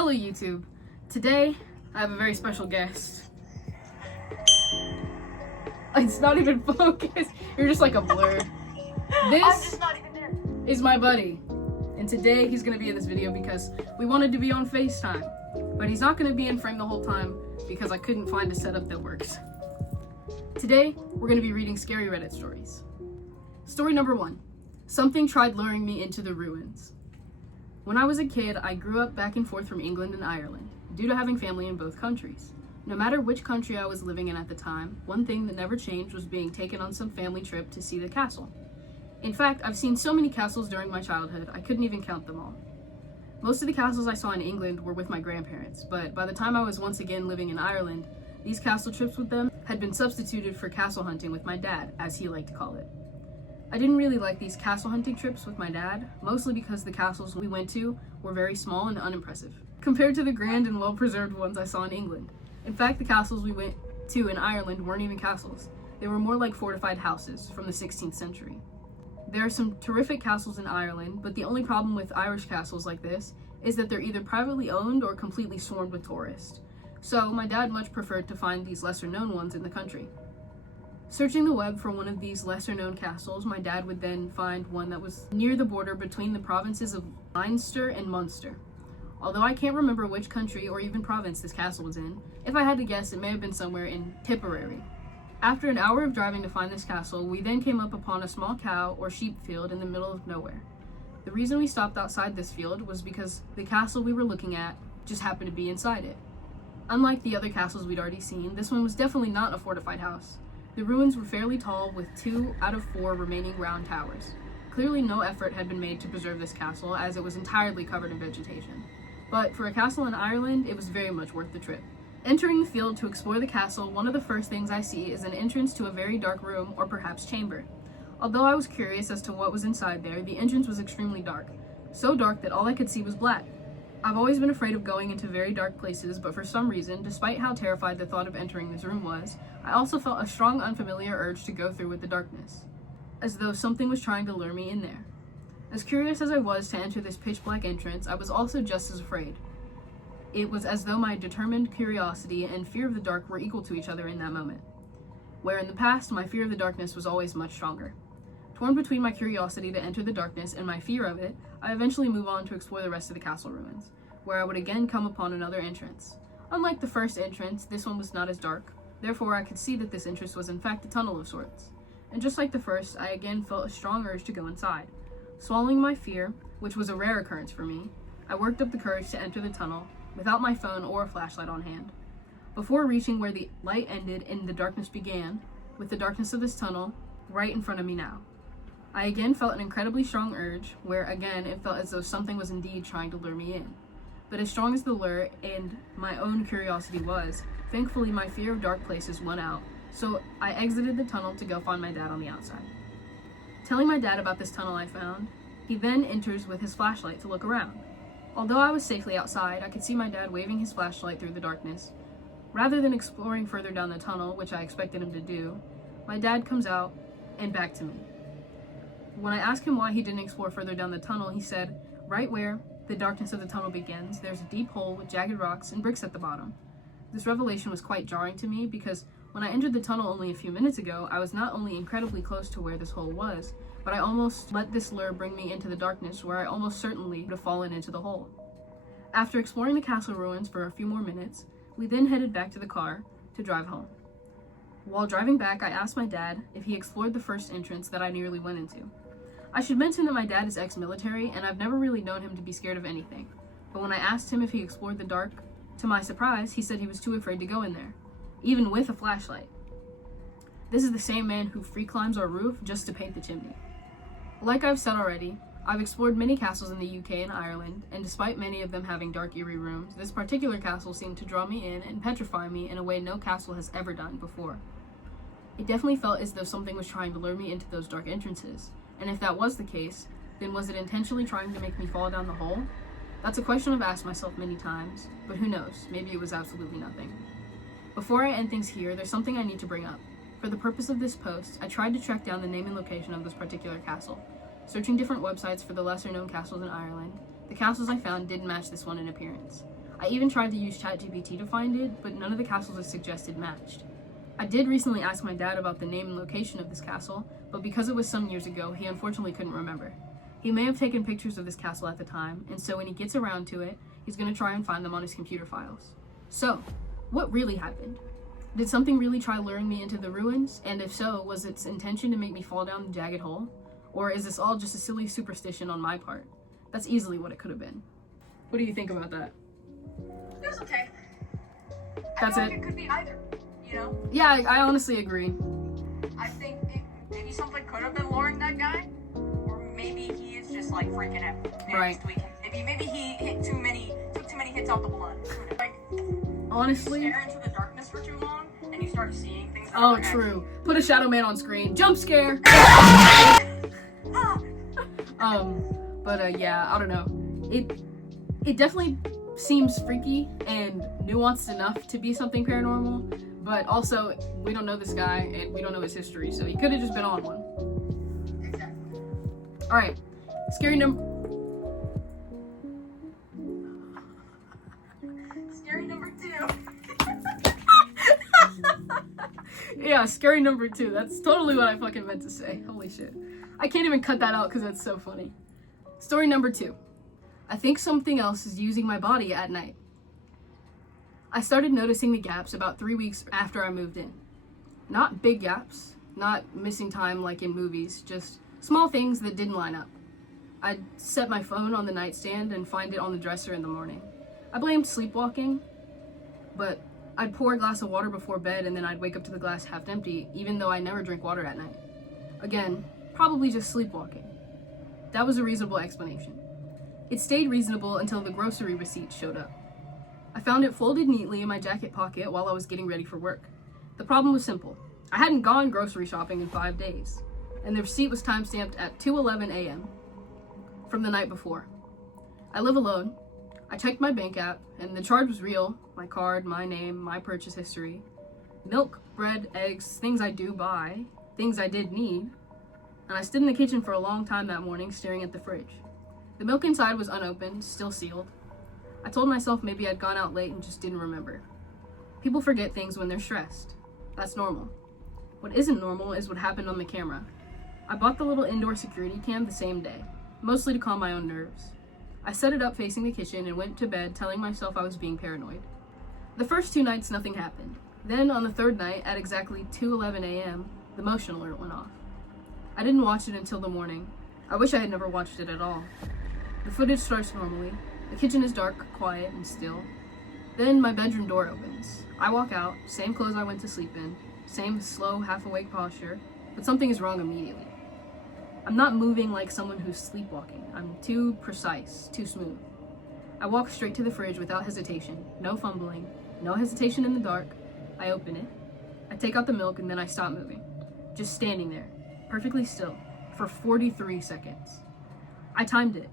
Hello YouTube. Today I have a very special guest. It's not even focused. You're just like a blur. This is my buddy. And today he's gonna be in this video because we wanted to be on FaceTime. But he's not gonna be in frame the whole time because I couldn't find a setup that works. Today we're gonna be reading scary Reddit stories. Story number 1. Something tried luring me into the ruins. When I was a kid, I grew up back and forth from England and Ireland, due to having family in both countries. No matter which country I was living in at the time, one thing that never changed was being taken on some family trip to see the castle. In fact, I've seen so many castles during my childhood, I couldn't even count them all. Most of the castles I saw in England were with my grandparents, but by the time I was once again living in Ireland, these castle trips with them had been substituted for castle hunting with my dad, as he liked to call it. I didn't really like these castle hunting trips with my dad, mostly because the castles we went to were very small and unimpressive, compared to the grand and well-preserved ones I saw in England. In fact, the castles we went to in Ireland weren't even castles. They were more like fortified houses from the 16th century. There are some terrific castles in Ireland, but the only problem with Irish castles like this is that they're either privately owned or completely swarmed with tourists. So my dad much preferred to find these lesser-known ones in the country. Searching the web for one of these lesser-known castles, my dad would then find one that was near the border between the provinces of Leinster and Munster. Although I can't remember which country or even province this castle was in, if I had to guess, it may have been somewhere in Tipperary. After an hour of driving to find this castle, we then came up upon a small cow or sheep field in the middle of nowhere. The reason we stopped outside this field was because the castle we were looking at just happened to be inside it. Unlike the other castles we'd already seen, this one was definitely not a fortified house. The ruins were fairly tall, with 2 out of 4 remaining round towers. Clearly no effort had been made to preserve this castle, as it was entirely covered in vegetation. But for a castle in Ireland, it was very much worth the trip. Entering the field to explore the castle, one of the first things I see is an entrance to a very dark room, or perhaps chamber. Although I was curious as to what was inside there, the entrance was extremely dark. So dark that all I could see was black. I've always been afraid of going into very dark places, but for some reason, despite how terrified the thought of entering this room was, I also felt a strong unfamiliar urge to go through with the darkness, as though something was trying to lure me in there. As curious as I was to enter this pitch black entrance, I was also just as afraid. It was as though my determined curiosity and fear of the dark were equal to each other in that moment, where in the past, my fear of the darkness was always much stronger. Torn between my curiosity to enter the darkness and my fear of it, I eventually move on to explore the rest of the castle ruins, where I would again come upon another entrance. Unlike the first entrance, this one was not as dark, therefore I could see that this entrance was in fact a tunnel of sorts. And just like the first, I again felt a strong urge to go inside. Swallowing my fear, which was a rare occurrence for me, I worked up the courage to enter the tunnel, without my phone or a flashlight on hand. Before reaching where the light ended and the darkness began, with the darkness of this tunnel right in front of me now, I again felt an incredibly strong urge, where again it felt as though something was indeed trying to lure me in. But as strong as the lure and my own curiosity was, thankfully my fear of dark places won out, so I exited the tunnel to go find my dad on the outside. Telling my dad about this tunnel I found, he then enters with his flashlight to look around. Although I was safely outside, I could see my dad waving his flashlight through the darkness. Rather than exploring further down the tunnel, which I expected him to do, my dad comes out and back to me. When I asked him why he didn't explore further down the tunnel, he said, right where the darkness of the tunnel begins, there's a deep hole with jagged rocks and bricks at the bottom. This revelation was quite jarring to me because when I entered the tunnel only a few minutes ago, I was not only incredibly close to where this hole was, but I almost let this lure bring me into the darkness where I almost certainly would have fallen into the hole. After exploring the castle ruins for a few more minutes, we then headed back to the car to drive home. While driving back, I asked my dad if he explored the first entrance that I nearly went into. I should mention that my dad is ex-military and I've never really known him to be scared of anything, but when I asked him if he explored the dark, to my surprise, he said he was too afraid to go in there, even with a flashlight. This is the same man who free climbs our roof just to paint the chimney. Like I've said already, I've explored many castles in the UK and Ireland, and despite many of them having dark, eerie rooms, this particular castle seemed to draw me in and petrify me in a way no castle has ever done before. It definitely felt as though something was trying to lure me into those dark entrances, and if that was the case, then was it intentionally trying to make me fall down the hole? That's a question I've asked myself many times, but who knows, maybe it was absolutely nothing. Before I end things here, there's something I need to bring up. For the purpose of this post, I tried to track down the name and location of this particular castle. Searching different websites for the lesser known castles in Ireland, the castles I found didn't match this one in appearance. I even tried to use ChatGPT to find it, but none of the castles it suggested matched. I did recently ask my dad about the name and location of this castle, but because it was some years ago, he unfortunately couldn't remember. He may have taken pictures of this castle at the time, and so when he gets around to it, he's going to try and find them on his computer files. So, what really happened? Did something really try luring me into the ruins? And if so, was its intention to make me fall down the jagged hole? Or is this all just a silly superstition on my part? That's easily what it could have been. What do you think about that? It was okay. That's I it? feel like it could be either, you know? Yeah, I honestly agree. I think maybe something could have been luring that guy, or maybe he is just like freaking out. Maybe Right. he's tweaking. Maybe he took too many hits out the blunt. Like, Honestly? you stare into the darkness for too long, and you start seeing things. That Oh, aren't true. Put a shadow man on screen. Jump scare! actually- Yeah, I don't know. It definitely seems freaky and nuanced enough to be something paranormal, but also we don't know this guy and we don't know his history, so he could have just been on one. Exactly. All right, scary number. Scary number 2. Yeah, scary number 2. That's totally what I fucking meant to say. Holy shit. I can't even cut that out because that's so funny. Story number 2. I think something else is using my body at night. I started noticing the gaps about 3 weeks after I moved in. Not big gaps, not missing time like in movies, just small things that didn't line up. I'd set my phone on the nightstand and find it on the dresser in the morning. I blamed sleepwalking, but I'd pour a glass of water before bed and then I'd wake up to the glass half empty, even though I never drink water at night. Again, probably just sleepwalking. That was a reasonable explanation. It stayed reasonable until the grocery receipt showed up. I found it folded neatly in my jacket pocket while I was getting ready for work. The problem was simple. I hadn't gone grocery shopping in 5 days, and the receipt was timestamped at 2:11 a.m. from the night before. I live alone. I checked my bank app, and the charge was real. My card, my name, my purchase history. Milk, bread, eggs, things I do buy, things I did need. And I stood in the kitchen for a long time that morning staring at the fridge. The milk inside was unopened, still sealed. I told myself maybe I'd gone out late and just didn't remember. People forget things when they're stressed. That's normal. What isn't normal is what happened on the camera. I bought the little indoor security cam the same day, mostly to calm my own nerves. I set it up facing the kitchen and went to bed telling myself I was being paranoid. The first 2 nights nothing happened. Then on the 3rd night at exactly 2:11 a.m., the motion alert went off. I didn't watch it until the morning. I wish I had never watched it at all. The footage starts normally. The kitchen is dark, quiet, and still. Then my bedroom door opens. I walk out, same clothes I went to sleep in, same slow, half-awake posture, but something is wrong immediately. I'm not moving like someone who's sleepwalking. I'm too precise, too smooth. I walk straight to the fridge without hesitation, no fumbling, no hesitation in the dark. I open it. I take out the milk and then I stop moving. Just standing there, perfectly still, for 43 seconds. I timed it.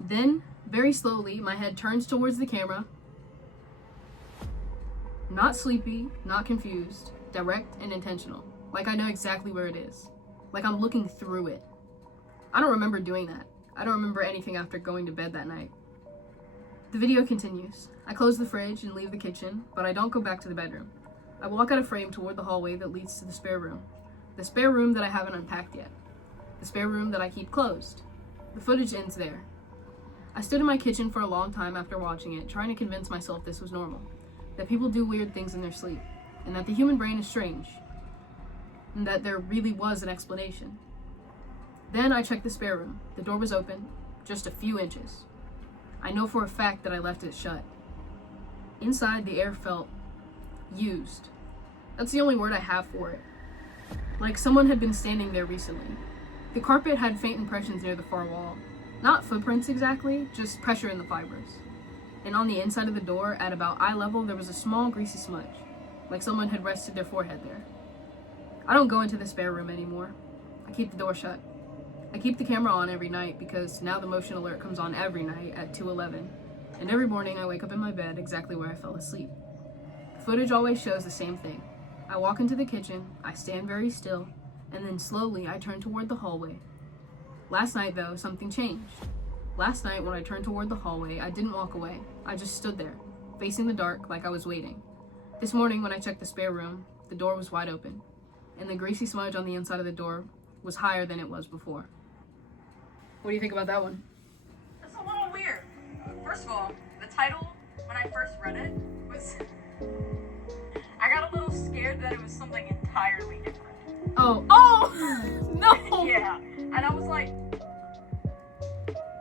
Then, very slowly, my head turns towards the camera. Not sleepy, not confused, direct and intentional. Like I know exactly where it is. Like I'm looking through it. I don't remember doing that. I don't remember anything after going to bed that night. The video continues. I close the fridge and leave the kitchen, but I don't go back to the bedroom. I walk out of frame toward the hallway that leads to the spare room. The spare room that I haven't unpacked yet. The spare room that I keep closed. The footage ends there. I stood in my kitchen for a long time after watching it, trying to convince myself this was normal. That people do weird things in their sleep. And that the human brain is strange. And that there really was an explanation. Then I checked the spare room. The door was open, just a few inches. I know for a fact that I left it shut. Inside, the air felt used. That's the only word I have for it. Like someone had been standing there recently. The carpet had faint impressions near the far wall. Not footprints exactly, just pressure in the fibers. And on the inside of the door, at about eye level, there was a small greasy smudge, like someone had rested their forehead there. I don't go into the spare room anymore. I keep the door shut. I keep the camera on every night because now the motion alert comes on every night at 2:11, and every morning I wake up in my bed exactly where I fell asleep. The footage always shows the same thing. I walk into the kitchen, I stand very still, and then slowly I turn toward the hallway. Last night, though, something changed. Last night, when I turned toward the hallway, I didn't walk away. I just stood there, facing the dark like I was waiting. This morning, when I checked the spare room, the door was wide open, and the greasy smudge on the inside of the door was higher than it was before. What do you think about that one? It's a little weird. First of all, the title, when I first read it, was... I got a little scared that it was something entirely different. Oh, no! Yeah, and I was like,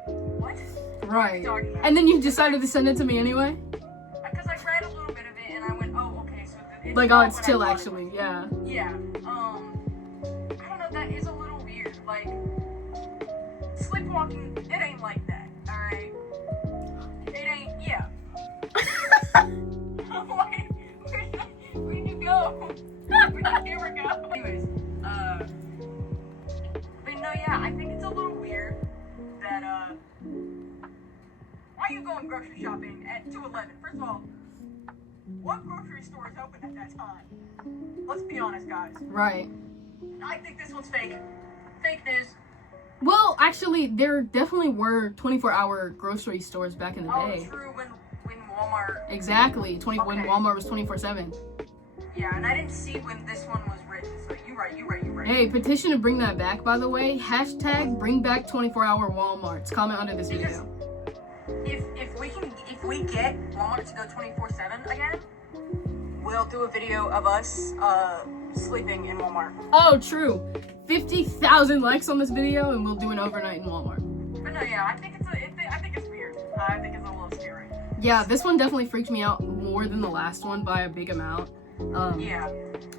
what? Right. What are you talking about? And then you decided to send it to me anyway? Because I read a little bit of it and I went, oh, okay, so it's Like, not oh, it's what I chill thought it actually, was. yeah. Yeah, I don't know, that is a little weird. Like, sleepwalking, it ain't like that, alright? It ain't, yeah. Where'd you go? Where'd the camera go? Anyways, but no, yeah, I think it's a little weird that, why are you going grocery shopping at 2:11? First of all, what grocery store is open at that time? Let's be honest, guys. Right. I think this one's fake. Fake news. Well, actually, there definitely were 24-hour grocery stores back in the Oh, day. true, when Walmart... Exactly. When Okay. Walmart was 24/7. Yeah, and I didn't see when this one was written, so you're right. Hey, petition to bring that back, by the way. Hashtag bring back 24-hour Walmarts. Comment under this Because video. if we get Walmart to go 24/7 again, we'll do a video of us sleeping in Walmart. Oh, true. 50,000 likes on this video, and we'll do an overnight in Walmart. But no, yeah, I think it's weird. I think it's a little scary. Yeah, this one definitely freaked me out more than the last one by a big amount. Yeah.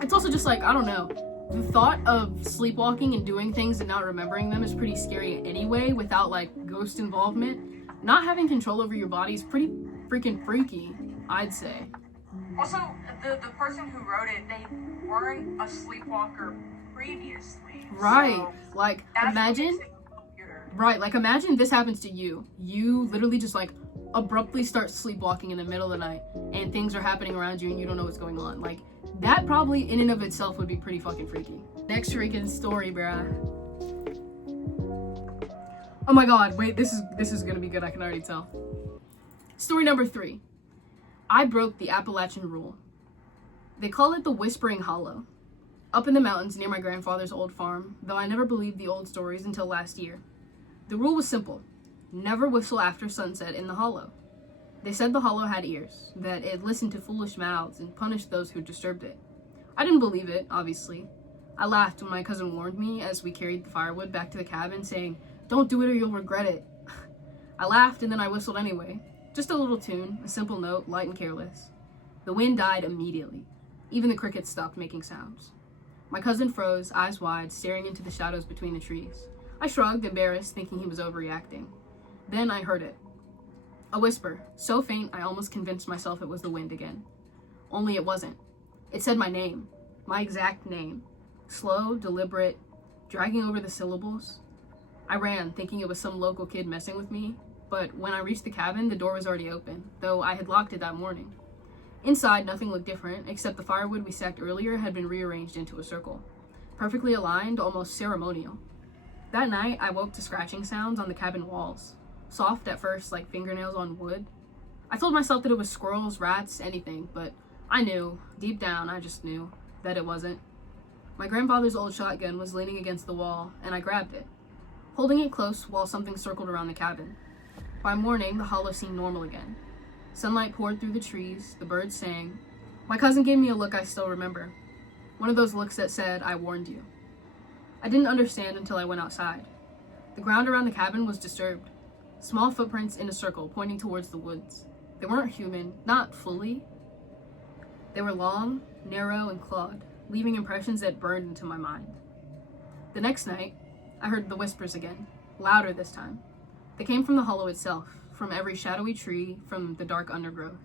It's also just like, I don't know. The thought of sleepwalking and doing things and not remembering them is pretty scary anyway, without like ghost involvement. Not having control over your body is pretty freaking freaky, I'd say. Also, the person who wrote it, they weren't a sleepwalker previously. Right. So Like, that's what imagine. makes it a little weirder. Right, like imagine this happens to you. You literally just like abruptly start sleepwalking in the middle of the night and things are happening around you and you don't know what's going on. Like, that probably in and of itself would be pretty fucking freaky. Next freaking story, bruh. Oh my god, wait, this is gonna be good, I can already tell. Story number 3. I broke the Appalachian rule. They call it the Whispering Hollow. Up in the mountains near my grandfather's old farm, though I never believed the old stories until last year. The rule was simple. Never whistle after sunset in the hollow. They said the hollow had ears, that it listened to foolish mouths and punished those who disturbed it. I didn't believe it, obviously. I laughed when my cousin warned me as we carried the firewood back to the cabin, saying, "Don't do it or you'll regret it." I laughed and then I whistled anyway. Just a little tune, a simple note, light and careless. The wind died immediately. Even the crickets stopped making sounds. My cousin froze, eyes wide, staring into the shadows between the trees. I shrugged, embarrassed, thinking he was overreacting. Then I heard it. A whisper, so faint I almost convinced myself it was the wind again. Only it wasn't. It said my name, my exact name. Slow, deliberate, dragging over the syllables. I ran, thinking it was some local kid messing with me, but when I reached the cabin, the door was already open, though I had locked it that morning. Inside, nothing looked different, except the firewood we stacked earlier had been rearranged into a circle. Perfectly aligned, almost ceremonial. That night, I woke to scratching sounds on the cabin walls. Soft at first, like fingernails on wood. I told myself that it was squirrels, rats, anything, but I knew, deep down, I just knew, that it wasn't. My grandfather's old shotgun was leaning against the wall, and I grabbed it, holding it close while something circled around the cabin. By morning, the hollow seemed normal again. Sunlight poured through the trees, the birds sang. My cousin gave me a look I still remember. One of those looks that said, "I warned you." I didn't understand until I went outside. The ground around the cabin was disturbed. Small footprints in a circle pointing towards the woods. They weren't human, not fully. They were long, narrow, and clawed, leaving impressions that burned into my mind. The next night, I heard the whispers again, louder this time. They came from the hollow itself, from every shadowy tree, from the dark undergrowth.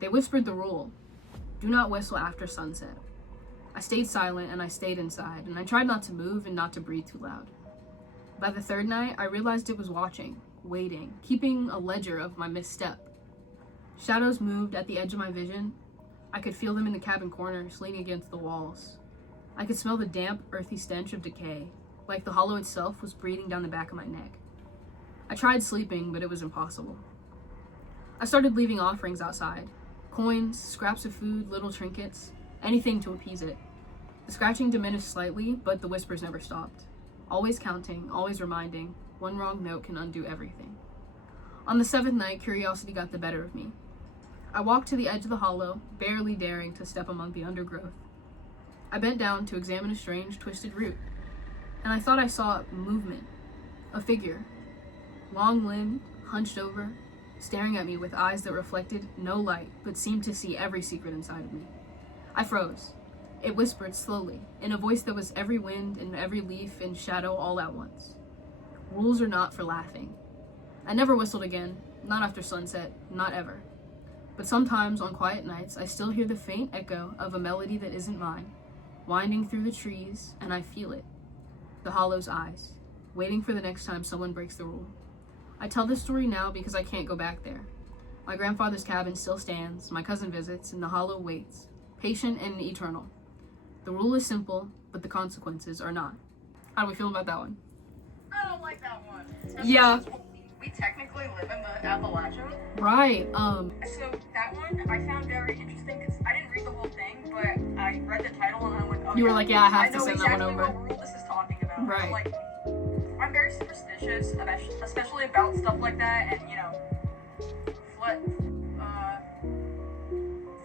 They whispered the rule: do not whistle after sunset. I stayed silent and I stayed inside, and I tried not to move and not to breathe too loud. By the third night, I realized it was watching, waiting, keeping a ledger of my misstep. Shadows moved at the edge of my vision. I could feel them in the cabin corners, leaning against the walls. I could smell the damp, earthy stench of decay, like the hollow itself was breathing down the back of my neck. I tried sleeping, but it was impossible. I started leaving offerings outside. Coins, scraps of food, little trinkets, anything to appease it. The scratching diminished slightly, but the whispers never stopped. Always counting, always reminding, one wrong note can undo everything. On the 7th night, curiosity got the better of me. I walked to the edge of the hollow, barely daring to step among the undergrowth. I bent down to examine a strange, twisted root, and I thought I saw movement, a figure, long-limbed, hunched over, staring at me with eyes that reflected no light but seemed to see every secret inside of me. I froze. It whispered slowly, in a voice that was every wind and every leaf and shadow all at once. Rules are not for laughing. I never whistled again, not after sunset, not ever. But sometimes on quiet nights, I still hear the faint echo of a melody that isn't mine, winding through the trees, and I feel it. The hollow's eyes, waiting for the next time someone breaks the rule. I tell this story now because I can't go back there. My grandfather's cabin still stands, my cousin visits, and the hollow waits, patient and eternal. The rule is simple, but the consequences are not. How do we feel about that one? I don't like that one. Yeah. We technically live in the Appalachian. Right, So that one I found very interesting because I didn't read the whole thing, but I read the title and I went, oh, you were yeah, like, yeah, I have to know send exactly that one over. what rule this is talking about. Right. Like, I'm very superstitious, especially about stuff like that, and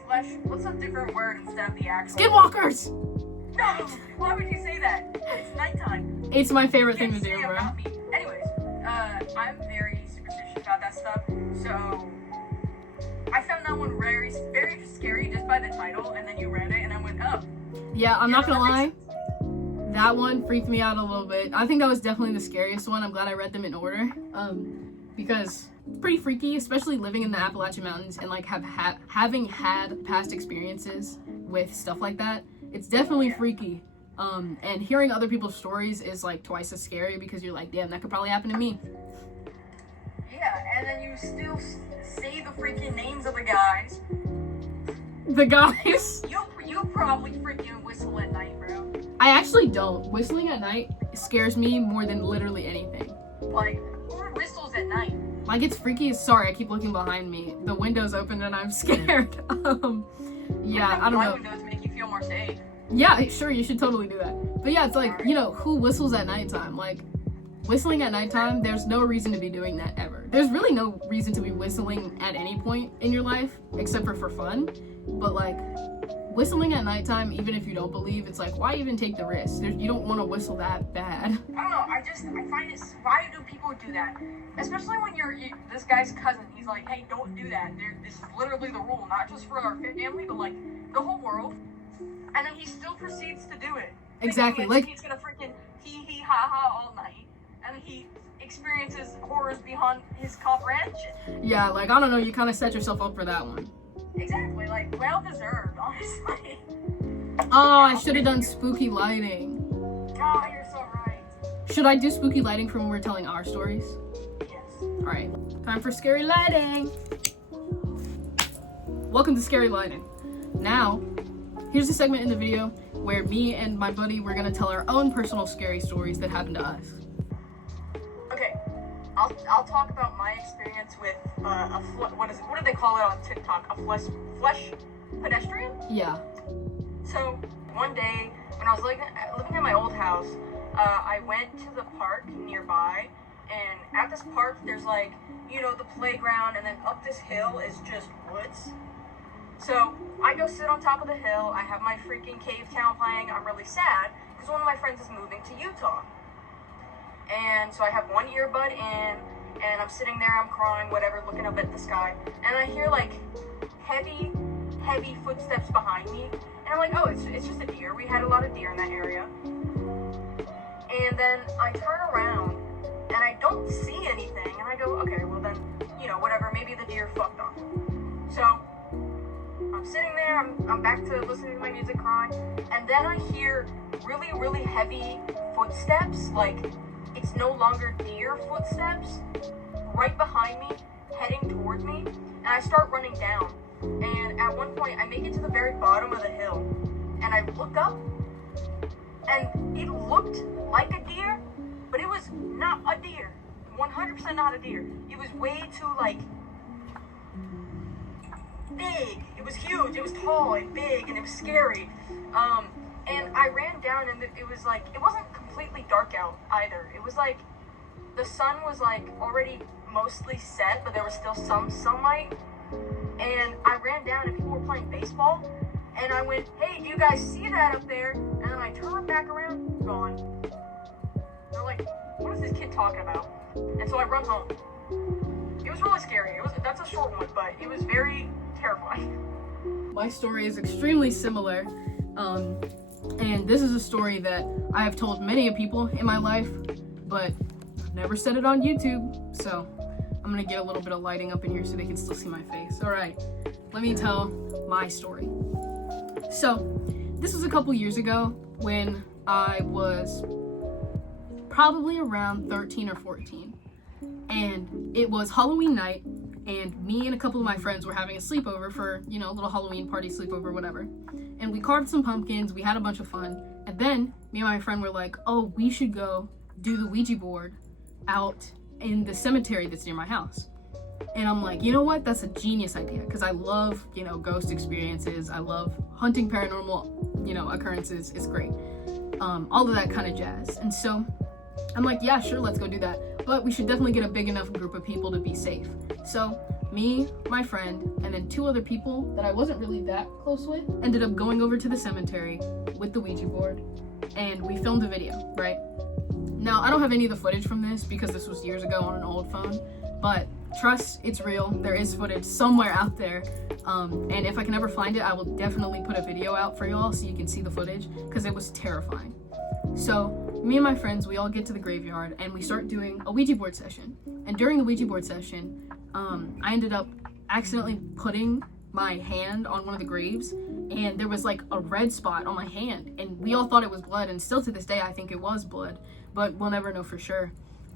flesh. What's a different word instead of the actual? Skinwalkers! No! Why would you say that? It's nighttime. It's my favorite thing to You can't do, say bro. about me. Anyways, I'm very superstitious about that stuff, so I found that one very, very scary just by the title, and then you read it, and I went, oh. Yeah, I'm not gonna that lie. makes sense. That one freaked me out a little bit. I think that was definitely the scariest one. I'm glad I read them in order, because it's pretty freaky, especially living in the Appalachian Mountains and like having had past experiences with stuff like that. It's definitely freaky. And hearing other people's stories is like twice as scary because you're like, damn, that could probably happen to me. Yeah, and then you still say the freaking names of the guys. The guys. You probably freaking whistle at night, bro. I actually don't. Whistling at night scares me more than literally anything. Like, who whistles at night? Like, it's freaky. Sorry, I keep looking behind me. The window's open and I'm scared. Yeah, I don't My know. windows make you feel more safe. Yeah, sure, you should totally do that. But yeah, it's like, you know, who whistles at nighttime? Like, whistling at nighttime, there's no reason to be doing that ever. There's really no reason to be whistling at any point in your life, except for fun. But like, whistling at nighttime, even if you don't believe, it's like, why even take the risk? You don't want to whistle that bad. I don't know, I find it, why do people do that? Especially when you're this guy's cousin, he's like, hey, don't do that. This is literally the rule, not just for our family, but like, the whole world. And then he still proceeds to do it. Exactly, Like, like, he's gonna freaking hee ha ha all night. And then he experiences horrors beyond his comprehension. yeah, like, I don't know, you kind of set yourself up for that one. Exactly, like, well deserved, honestly. Oh, I should have done spooky lighting. Oh, you're so right. Should I do spooky lighting from when we're telling our stories? Yes. Alright, time for scary lighting. Welcome to Scary Lighting. Now, here's a segment in the video where me and my buddy, we're gonna tell our own personal scary stories that happened to us. Okay, I'll talk about my experience with what do they call it on TikTok? A flesh pedestrian? Yeah. So one day when I was living at my old house, I went to the park nearby, and at this park there's like, you know, the playground, and then up this hill is just woods. So I go sit on top of the hill. I have my freaking Cave Town playing. I'm really sad because one of my friends is moving to Utah. And so I have one earbud in, and I'm sitting there, I'm crying, whatever, looking up at the sky. And I hear like heavy footsteps behind me. And I'm like, oh, it's just a deer. We had a lot of deer in that area. And then I turn around and I don't see anything. And I go, okay, well then, you know, whatever, maybe the deer fucked off. So I'm sitting there, I'm back to listening to my music, crying, and then I hear really heavy footsteps, like it's no longer deer footsteps, right behind me, heading towards me, and I start running down, and at one point I make it to the very bottom of the hill, and I look up, and it looked like a deer, but it was not a deer, 100% not a deer. It was way too like big. It was huge. It was tall and big, and it was scary. And I ran down, and it was like, it wasn't completely dark out either. It was like, the sun was like already mostly set, but there was still some sunlight. And I ran down, and people were playing baseball. And I went, hey, do you guys see that up there? And then I turned back around, gone. They're like, what is this kid talking about? And so I run home. It was really scary. That's a short one, but it was very terrifying. My story is extremely similar. And this is a story that I have told many people in my life, but I've never said it on YouTube. So I'm gonna get a little bit of lighting up in here so they can still see my face. All right, let me tell my story. So this was a couple years ago when I was probably around 13 or 14. And it was Halloween night, and me and a couple of my friends were having a sleepover for, you know, a little Halloween party sleepover, whatever. And we carved some pumpkins, we had a bunch of fun. And then me and my friend were like, oh, we should go do the Ouija board out in the cemetery that's near my house. And I'm like, you know what? That's a genius idea, because I love, you know, ghost experiences. I love hunting paranormal, you know, occurrences. It's great. All of that kind of jazz. And so I'm like, yeah, sure, let's go do that. But we should definitely get a big enough group of people to be safe. So me, my friend, and then 2 other people that I wasn't really that close with ended up going over to the cemetery with the Ouija board, and we filmed a video, right? Now, I don't have any of the footage from this because this was years ago on an old phone, but trust, it's real. There is footage somewhere out there. And if I can ever find it, I will definitely put a video out for y'all so you can see the footage, because it was terrifying. So me and my friends, we all get to the graveyard and we start doing a Ouija board session. And during the Ouija board session, I ended up accidentally putting my hand on one of the graves, and there was like a red spot on my hand, and we all thought it was blood, and still to this day I think it was blood, but we'll never know for sure.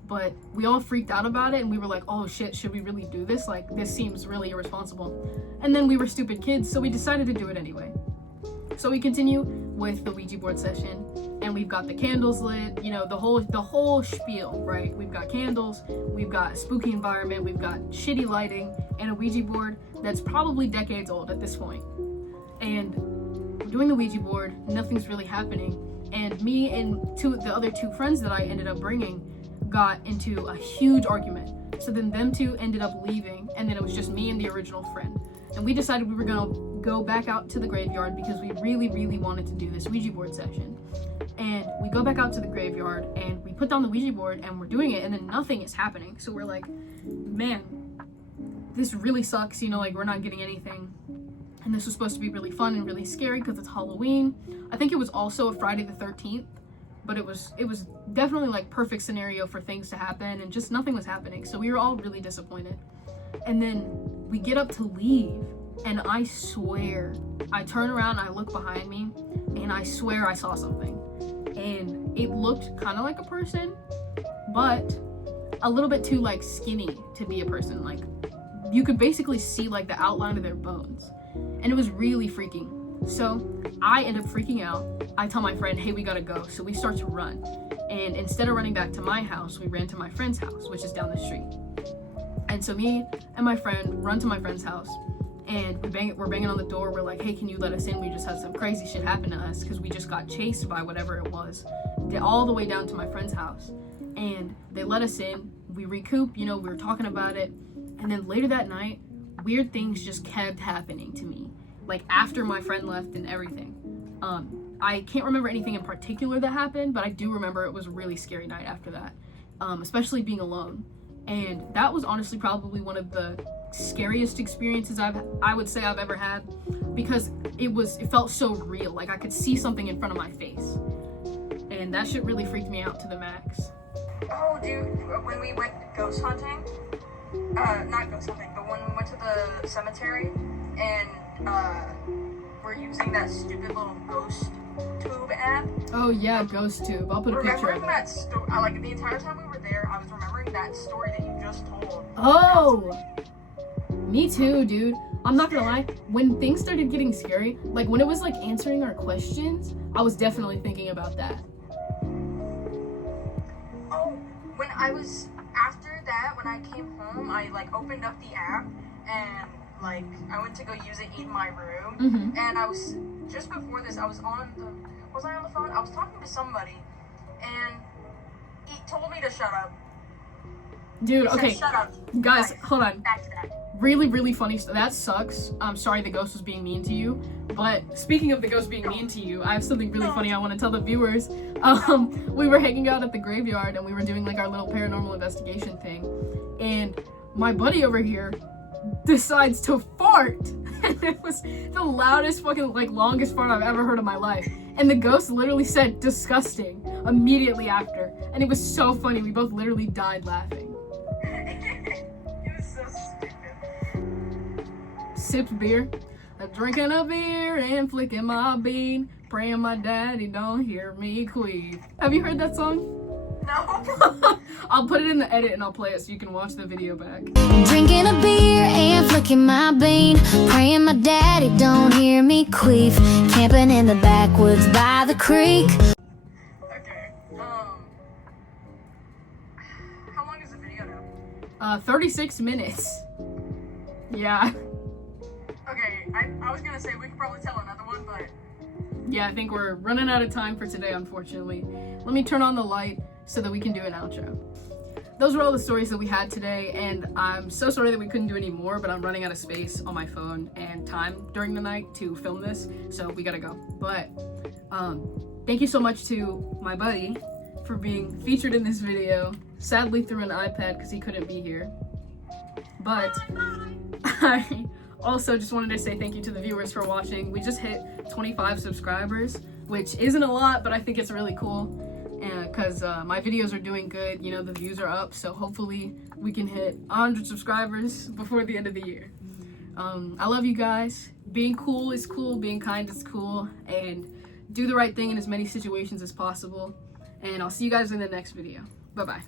But we all freaked out about it, and we were like, oh shit, should we really do this? Like, this seems really irresponsible. And then we were stupid kids, so we decided to do it anyway. So we continue with the Ouija board session, and we've got the candles lit, you know, the whole spiel, right? We've got candles, we've got a spooky environment, we've got shitty lighting, and a Ouija board that's probably decades old at this point. And we're doing the Ouija board, nothing's really happening, and me and the other 2 friends that I ended up bringing got into a huge argument. So then them 2 ended up leaving, and then it was just me and the original friend. And we decided we were gonna go back out to the graveyard because we really, really wanted to do this Ouija board session. And we go back out to the graveyard and we put down the Ouija board and we're doing it, and then nothing is happening. So we're like, man, this really sucks, you know, like we're not getting anything. And this was supposed to be really fun and really scary because it's Halloween. I think it was also a Friday the 13th, but it was definitely like perfect scenario for things to happen, and just nothing was happening. So we were all really disappointed. And then we get up to leave, and I swear, I turn around, I look behind me, and I swear I saw something. And it looked kind of like a person, but a little bit too like skinny to be a person. Like, you could basically see like the outline of their bones, and it was really freaking. So I end up freaking out. I tell my friend, hey, we gotta go. So we start to run, and instead of running back to my house, we ran to my friend's house, which is down the street. And so me and my friend run to my friend's house, and we're banging on the door. We're like, hey, can you let us in? We just had some crazy shit happen to us because we just got chased by whatever it was, all the way down to my friend's house. And they let us in. We recoup, you know, we were talking about it. And then later that night, weird things just kept happening to me, like after my friend left and everything. I can't remember anything in particular that happened, but I do remember it was a really scary night after that, especially being alone. And that was honestly probably one of the scariest experiences I would say I've ever had, because it felt so real. Like I could see something in front of my face, and that shit really freaked me out to the max. Oh, dude, when we went ghost hunting, not ghost hunting, but when we went to the cemetery and we're using that stupid little ghost tube app. Oh yeah, ghost tube. I'll put a picture of it. That story, like the entire time we were there, I was remembering that story that you just told. Oh, me too, dude. I'm not gonna lie, when things started getting scary, like when it was like answering our questions, I was definitely thinking about that. Oh, after that, when I came home, I like opened up the app and like, I went to go use it in my room, Mm-hmm. and I was, just before this, was I on the phone? I was talking to somebody, and he told me to shut up. Dude, He said, okay, shut up. guys, Right, hold on. back to that. Really, really funny. That sucks. I'm sorry the ghost was being mean to you. But speaking of the ghost being mean to you, I have something really funny I want to tell the viewers. We were hanging out at the graveyard and we were doing like our little paranormal investigation thing. And my buddy over here decides to fart. And it was the loudest fucking, like, longest fart I've ever heard in my life. And the ghost literally said disgusting immediately after. And it was so funny. We both literally died laughing. It was so stupid. Sipped beer, drinking a beer and flicking my bean, praying my daddy don't hear me queef. Have you heard that song? No. I'll put it in the edit and I'll play it so you can watch the video back. Drinking a beer and flicking my bean, praying my daddy don't hear me queef, camping in the backwoods by the creek. Okay. How long is the video now? 36 minutes. Yeah. Okay, I was gonna say we could probably tell another one, but Yeah, I think we're running out of time for today, unfortunately. Let me turn on the light so that we can do an outro. Those were all the stories that we had today, and I'm so sorry that we couldn't do any more, but I'm running out of space on my phone and time during the night to film this, so we gotta go. But thank you so much to my buddy for being featured in this video, sadly through an iPad because he couldn't be here. But I also just wanted to say thank you to the viewers for watching. We just hit 25 subscribers, which isn't a lot, but I think it's really cool. And because my videos are doing good, you know, the views are up, so hopefully we can hit 100 subscribers before the end of the year. I love you guys. Being cool is cool, being kind is cool, and do the right thing in as many situations as possible. And I'll see you guys in the next video. Bye-bye.